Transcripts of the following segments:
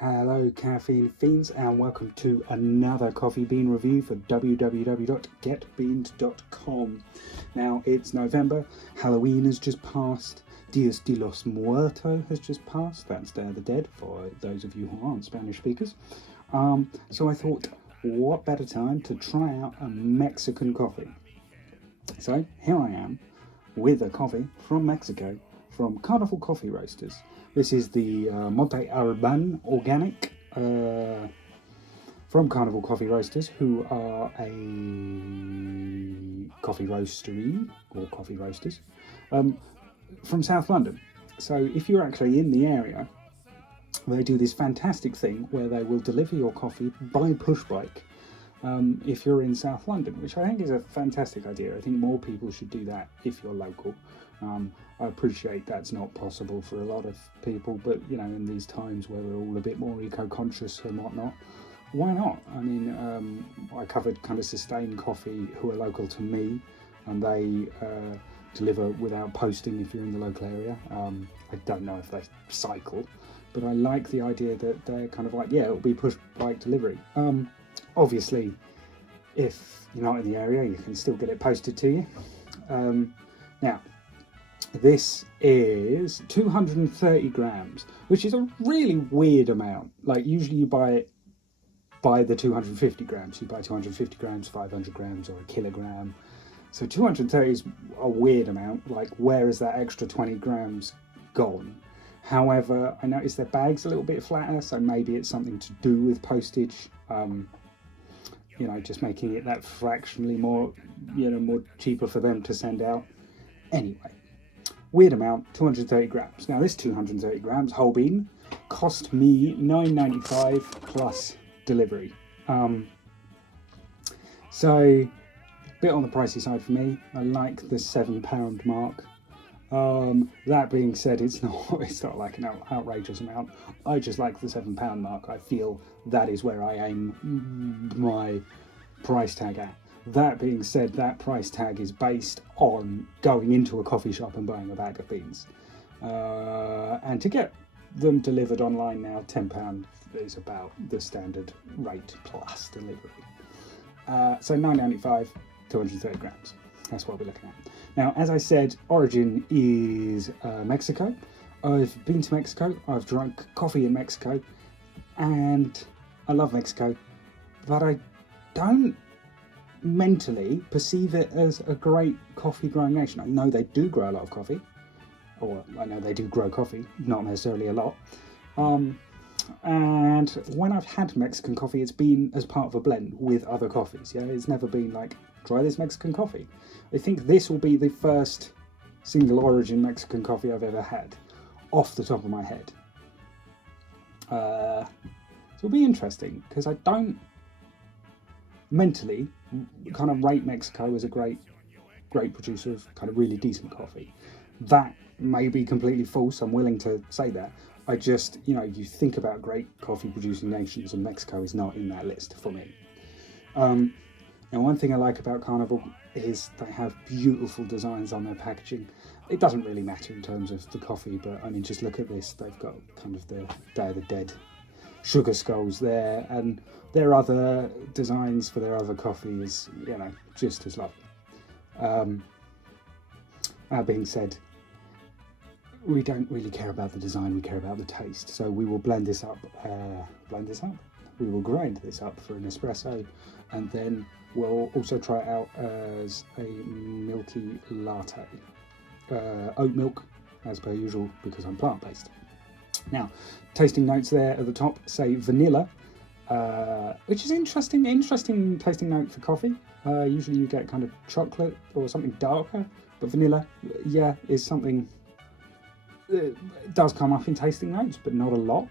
Hello caffeine fiends and welcome to another coffee bean review for www.getbeans.com. Now it's November, Halloween has just passed, Dias de los Muertos has just passed, that's Day of the Dead for those of you who aren't Spanish speakers. So I thought, what better time to try out a Mexican coffee. So here I am with a coffee from Mexico from Carnival Coffee Roasters. This is the Monté Albán organic from Carnival Coffee Roasters, who are a coffee roastery or coffee roasters from South London. So if you're actually in the area, they do this fantastic thing where they will deliver your coffee by push bike if you're in South London, which I think is a fantastic idea. I think more people should do that if you're local. I appreciate that's not possible for a lot of people, but you know, in these times where we're all a bit more eco-conscious and whatnot, why not? I mean, I covered kind of Sustain Coffee, who are local to me, and they deliver without posting if you're in the local area. I don't know if they cycle, but I like the idea that they're kind of like, yeah, it'll be push bike delivery. Obviously, if you're not in the area, you can still get it posted to you. Now, this is 230 grams, which is a really weird amount. Like, usually you buy it by the 250 grams. You buy 250 grams, 500 grams, or a kilogram. So 230 is a weird amount. Like, where is that extra 20 grams gone? However, I noticed their bag's a little bit flatter, so maybe it's something to do with postage. You know, just making it that fractionally more, more cheaper for them to send out. Anyway, weird amount, 230 grams. Now this 230 grams whole bean cost me $9.95 plus delivery. So a bit on the pricey side for me. I like the £7 mark. That being said, it's not like an outrageous amount. I just like the £7 mark. I feel that is where I aim my price tag at. That being said, that price tag is based on going into a coffee shop and buying a bag of beans. And to get them delivered online now, £10 is about the standard rate plus delivery. So $9.95, 230 grams. That's what we're looking at. Now, as I said, origin is Mexico. I've been to Mexico, I've drunk coffee in Mexico, and I love Mexico, but I don't mentally perceive it as a great coffee growing nation. I know they do grow a lot of coffee, or I know they do grow coffee, not necessarily a lot. And when I've had Mexican coffee, it's been as part of a blend with other coffees. Yeah, it's never been like, try this Mexican coffee. I think this will be the first single origin Mexican coffee I've ever had, off the top of my head. So it'll be interesting, because I don't mentally kind of rate Mexico as a great producer of kind of really decent coffee. That may be completely false, I'm willing to say that. I just, you think about great coffee producing nations and Mexico is not in that list for me. And one thing I like about Carnival is they have beautiful designs on their packaging. It doesn't really matter in terms of the coffee, but I mean, just look at this. They've got kind of the Day of the Dead sugar skulls there, and their other designs for their other coffee is, just as lovely. That being said, we don't really care about the design, we care about the taste. So we will blend this up. We will grind this up for an espresso, and then we'll also try it out as a milky latte. Oat milk, as per usual, because I'm plant-based. Now, tasting notes there at the top say vanilla, which is interesting tasting note for coffee. Usually you get kind of chocolate or something darker, but vanilla, is something that does come up in tasting notes, but not a lot.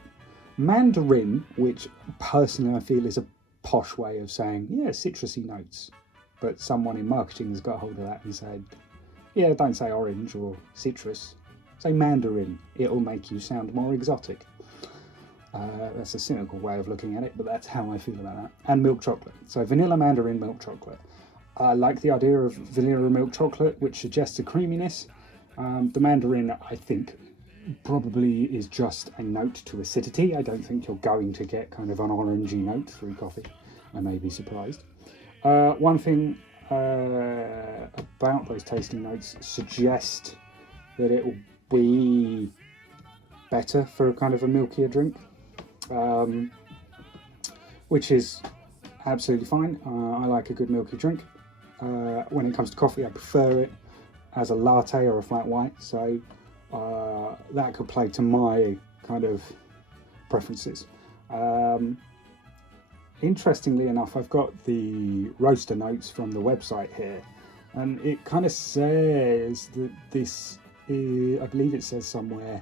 Mandarin, which personally I feel is a posh way of saying, citrusy notes, but someone in marketing has got hold of that and said, don't say orange or citrus, say mandarin, it'll make you sound more exotic. That's a cynical way of looking at it, but that's how I feel about that. And milk chocolate, so vanilla, mandarin, milk chocolate. I like the idea of vanilla milk chocolate, which suggests a creaminess. The mandarin, I think, probably is just a note to acidity. I don't think you're going to get kind of an orangey note through coffee. I may be surprised. One thing about those tasting notes suggest that it will be better for a kind of a milkier drink, which is absolutely fine. I like a good milky drink. When it comes to coffee, I prefer it as a latte or a flat white, so that could play to my kind of preferences. Interestingly enough, I've got the roaster notes from the website here, and it kind of says that this is, I believe it says somewhere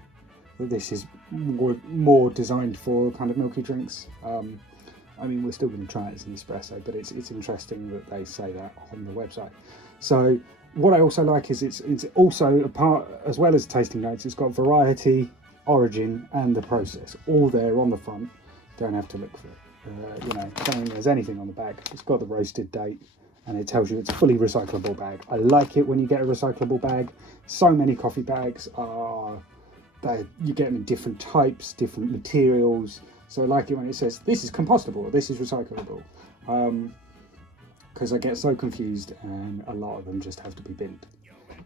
that this is more designed for kind of milky drinks. I mean, we're still going to try it as an espresso, but it's interesting that they say that on the website. So what I also like is it's also a part, as well as tasting notes, it's got variety, origin, and the process all there on the front. Don't have to look for it. Don't think there's anything on the bag. It's got the roasted date, and it tells you it's a fully recyclable bag. I like it when you get a recyclable bag. So many coffee bags you get them in different types, different materials. So I like it when it says this is compostable, this is recyclable, because I get so confused, and a lot of them just have to be binned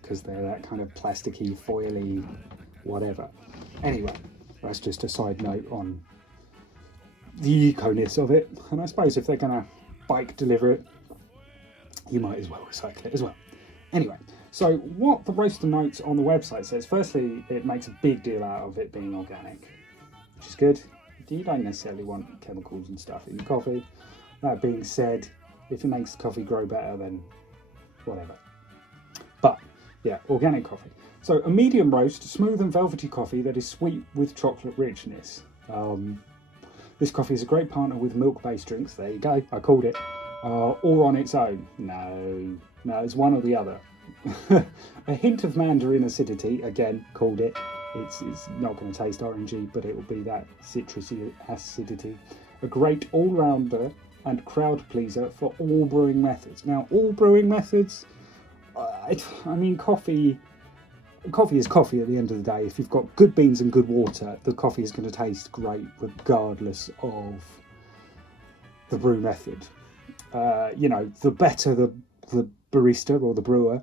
because they're that kind of plasticky, foily, whatever. Anyway, that's just a side note on the eco-ness of it, and I suppose if they're going to bike deliver it, you might as well recycle it as well. Anyway, so what the roaster notes on the website says, firstly, it makes a big deal out of it being organic, which is good. You don't necessarily want chemicals and stuff in your coffee. That being said, if it makes the coffee grow better, then whatever. But yeah, organic coffee. So a medium roast, smooth and velvety coffee that is sweet with chocolate richness. This coffee is a great partner with milk-based drinks. There you go, I called it. Or on its own. No, it's one or the other. A hint of mandarin acidity, again, called it. It's not going to taste orangey, but it will be that citrusy acidity. A great all-rounder and crowd pleaser for all brewing methods. Now, all brewing methods, I mean, coffee is coffee at the end of the day. If you've got good beans and good water, the coffee is going to taste great regardless of the brew method. The better the barista or the brewer,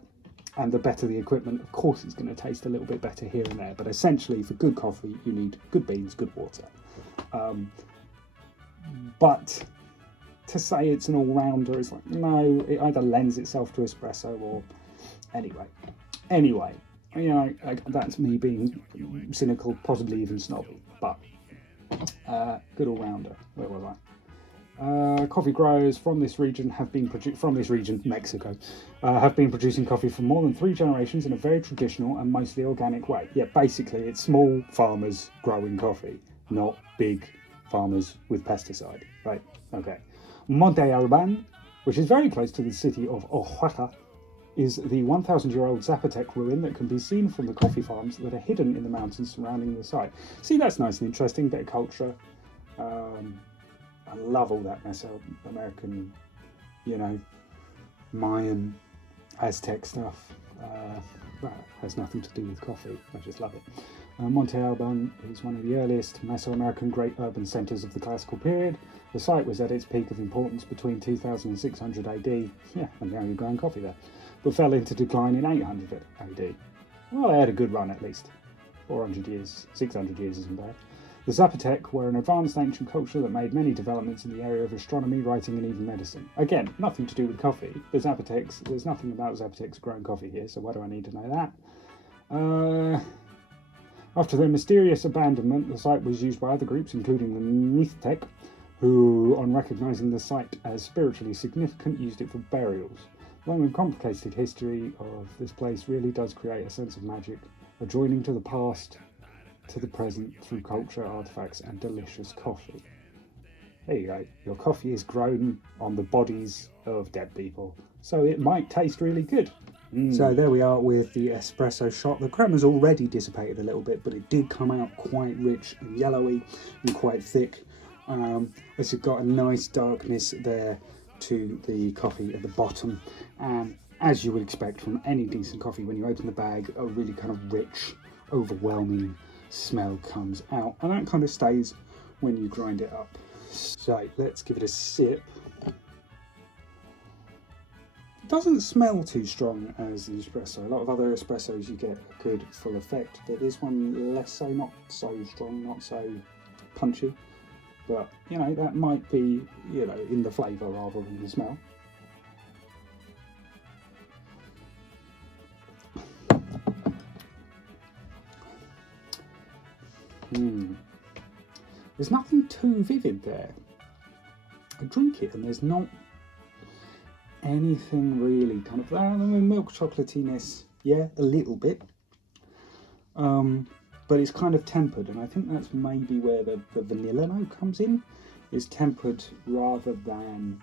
and the better the equipment, of course it's going to taste a little bit better here and there. But essentially, for good coffee, you need good beans, good water. But to say it's an all-rounder is like, no, it either lends itself to espresso or... Anyway, that's me being cynical, possibly even snobby. But good all-rounder. Where was I? Coffee growers from this region Mexico, have been producing coffee for more than 3 generations in a very traditional and mostly organic way. Yeah, basically it's small farmers growing coffee, not big farmers with pesticide, right? Okay. Monté Albán, which is very close to the city of Oaxaca, is the 1,000-year-old Zapotec ruin that can be seen from the coffee farms that are hidden in the mountains surrounding the site. See, that's nice and interesting, bit of culture. I love all that Mesoamerican, Mayan, Aztec stuff. That has nothing to do with coffee. I just love it. Monté Albán is one of the earliest Mesoamerican great urban centres of the classical period. The site was at its peak of importance between 2000 and 600 AD. Yeah, and now you're growing coffee there. But fell into decline in 800 AD. Well, they had a good run at least. 400 years, 600 years isn't bad. The Zapotec were an advanced ancient culture that made many developments in the area of astronomy, writing, and even medicine. Again, nothing to do with coffee. There's nothing about Zapotecs growing coffee here, so why do I need to know that? After their mysterious abandonment, the site was used by other groups, including the Mixtec, who, on recognising the site as spiritually significant, used it for burials. Long and complicated history of this place really does create a sense of magic, a joining to the past, to the present through culture, artifacts, and delicious coffee. There you go. Your coffee is grown on the bodies of dead people, so it might taste really good. So there we are with the espresso shot. The crema's already dissipated a little bit, but it did come out quite rich and yellowy and quite thick. It's got a nice darkness there to the coffee at the bottom, and as you would expect from any decent coffee, when you open the bag, a really kind of rich, overwhelming smell comes out, and that kind of stays when you grind it up. So let's give it a sip. It doesn't smell too strong as the espresso. A lot of other espressos you get a good full effect, but this one less so, not so strong, not so punchy. But you know, that might be, you know, in the flavour rather than the smell. There's nothing too vivid there. I drink it and there's not anything really kind of, I mean, milk chocolatiness, yeah, a little bit. But it's kind of tempered, and I think that's maybe where the vanilla note comes in. Is tempered rather than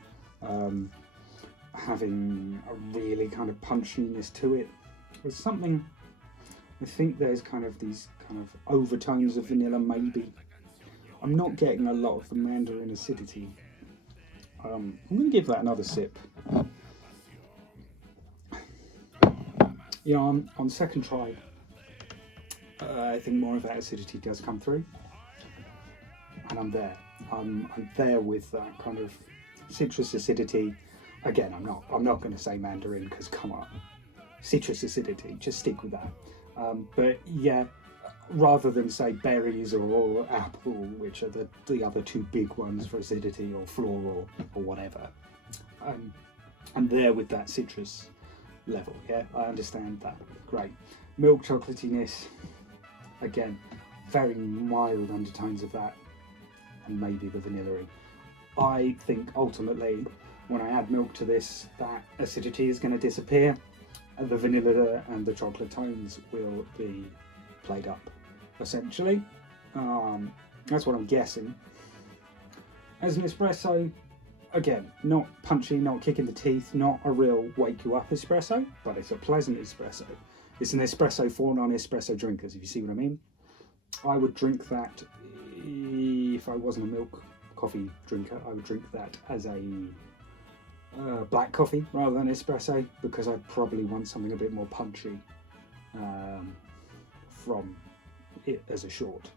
having a really kind of punchiness to it. There's something, I think there's kind of these kind of overtones of vanilla maybe. I'm not getting a lot of the mandarin acidity. I'm going to give that another sip. You know, on second try, I think more of that acidity does come through, and I'm there. I'm there with that kind of citrus acidity. Again, I'm not going to say mandarin because come on, citrus acidity. Just stick with that. But yeah, rather than say berries or apple, which are the other two big ones for acidity, or floral or whatever, I'm there with that citrus level. Yeah, I understand that. Great. Milk chocolatiness. Again, very mild undertones of that, and maybe the vanilla. I think ultimately, when I add milk to this, that acidity is going to disappear, and the vanilla and the chocolate tones will be played up, essentially. That's what I'm guessing. As an espresso, again, not punchy, not kicking the teeth, not a real wake you up espresso, but it's a pleasant espresso. It's an espresso for non-espresso drinkers, if you see what I mean. I would drink that, if I wasn't a milk coffee drinker, I would drink that as a black coffee rather than espresso, because I'd probably want something a bit more punchy from it as a short.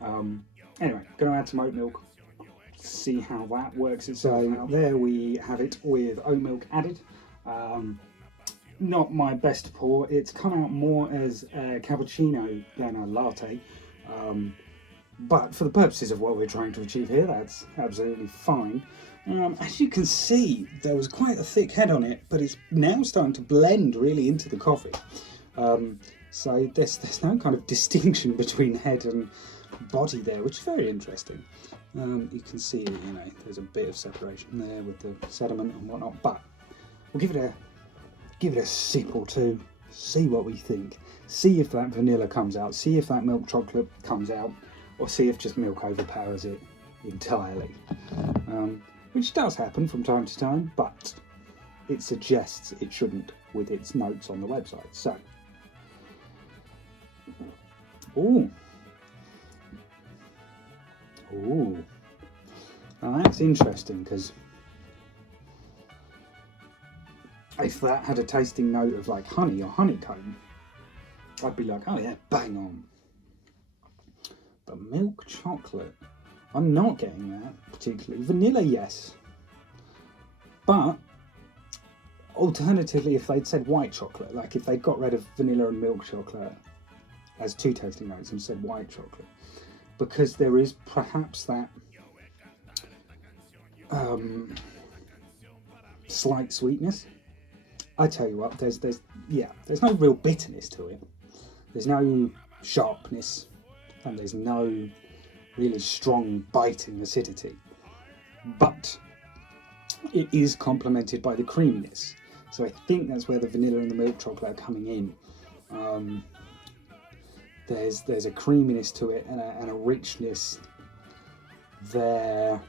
Anyway, going to add some oat milk, see how that works itself out. There we have it with oat milk added. Not my best pour. It's come out more as a cappuccino than a latte, but for the purposes of what we're trying to achieve here, that's absolutely fine. As you can see, there was quite a thick head on it, but it's now starting to blend really into the coffee. So there's no kind of distinction between head and body there, which is very interesting. You can see, you know, there's a bit of separation there with the sediment and whatnot, but we'll give it a sip or two, see what we think, see if that vanilla comes out, see if that milk chocolate comes out, or see if just milk overpowers it entirely, which does happen from time to time, but it suggests it shouldn't with its notes on the website. So, ooh, now that's interesting, because if that had a tasting note of like honey or honeycomb, I'd be like, oh yeah, bang on. But milk chocolate, I'm not getting that particularly. Vanilla, yes. But alternatively, if they'd said white chocolate, like if they got rid of vanilla and milk chocolate as two tasting notes and said white chocolate, because there is perhaps that slight sweetness. I tell you what, there's no real bitterness to it. There's no sharpness, and there's no really strong biting acidity. But it is complemented by the creaminess. So I think that's where the vanilla and the milk chocolate are coming in. There's a creaminess to it and a richness there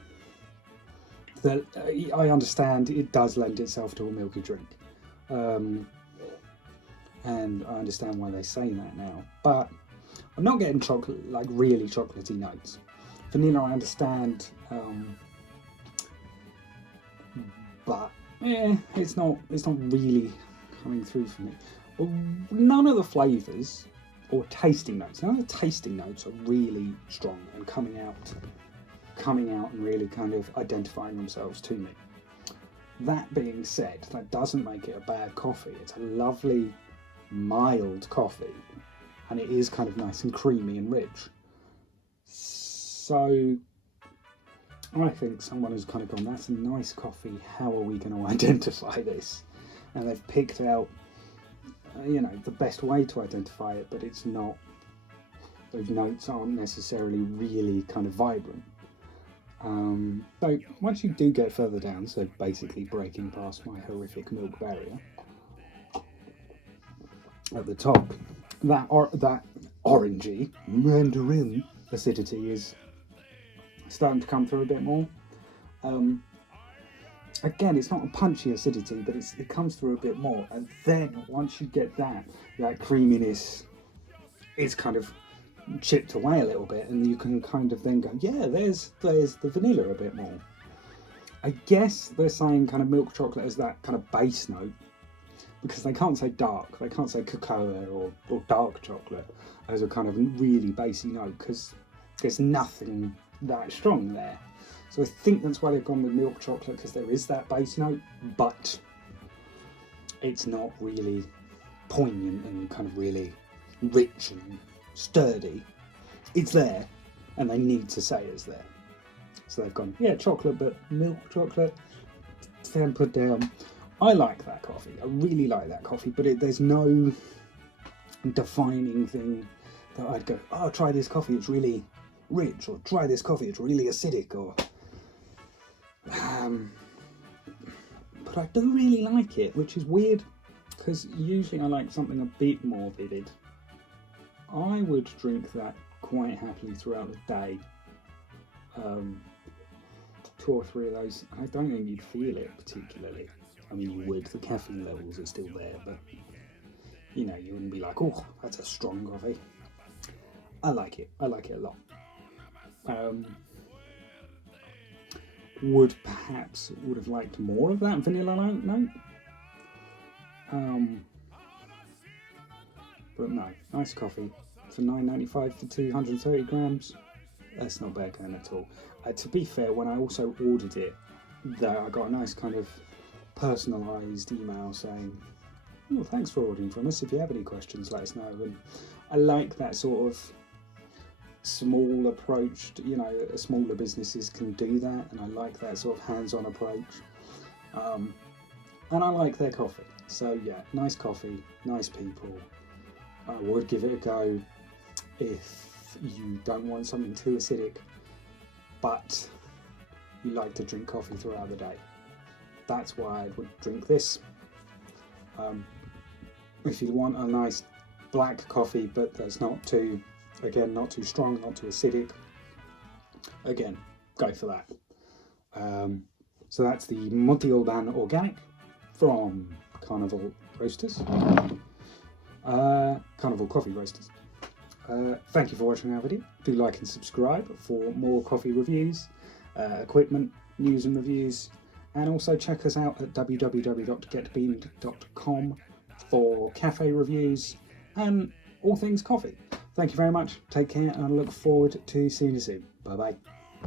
that I understand it does lend itself to a milky drink. And I understand why they say that now, but I'm not getting chocolate, like really chocolatey notes. Vanilla, I understand, but it's not really coming through for me. Well, none of the flavours or tasting notes. Now the tasting notes are really strong and coming out and really kind of identifying themselves to me. That being said, that doesn't make it a bad coffee. It's a lovely, mild coffee, and it is kind of nice and creamy and rich. So I think someone has kind of gone, that's a nice coffee, how are we going to identify this? And they've picked out, the best way to identify it, but it's not, those notes aren't necessarily really kind of vibrant. So once you do get further down, so basically breaking past my horrific milk barrier, at the top, that orangey mandarin acidity is starting to come through a bit more. Again, it's not a punchy acidity, but it comes through a bit more. And then once you get that creaminess is kind of chipped away a little bit, and you can kind of then go, yeah, there's the vanilla a bit more. I guess they're saying kind of milk chocolate as that kind of base note, because they can't say dark, they can't say cocoa or dark chocolate as a kind of really basey note, because there's nothing that strong there. So I think that's why they've gone with milk chocolate, because there is that base note, but it's not really poignant and kind of really rich and sturdy. It's there, and they need to say it's there. So they've gone, yeah, chocolate, but milk chocolate, then put down. I like that coffee. I really like that coffee, but there's no defining thing that I'd go, oh, try this coffee, it's really rich, or try this coffee, it's really acidic, or but I do really like it, which is weird, because usually I like something a bit more vivid. I would drink that quite happily throughout the day. 2 or 3 of those. I don't think you'd feel it particularly. I mean, you would, the caffeine levels are still there, but you wouldn't be like, oh, that's a strong coffee. I like it a lot. Would have liked more of that vanilla note. But no, nice coffee for $9.95 for 230 grams. That's not bad going at all. To be fair, when I also ordered it, I got a nice kind of personalised email saying, oh, thanks for ordering from us. If you have any questions, let us know. And I like that sort of small approach. Smaller businesses can do that, and I like that sort of hands-on approach. And I like their coffee. So yeah, nice coffee, nice people. I would give it a go if you don't want something too acidic, but you like to drink coffee throughout the day. That's why I would drink this. If you want a nice black coffee, but that's not too strong, not too acidic, again, go for that. So that's the Monté Albán Organic from Carnival Roasters. Carnival Coffee Roasters. Thank you for watching our video. Do like and subscribe for more coffee reviews, equipment, news and reviews, and also check us out at www.getbeamed.com for cafe reviews and all things coffee. Thank you very much. Take care, and I look forward to seeing you soon. Bye bye.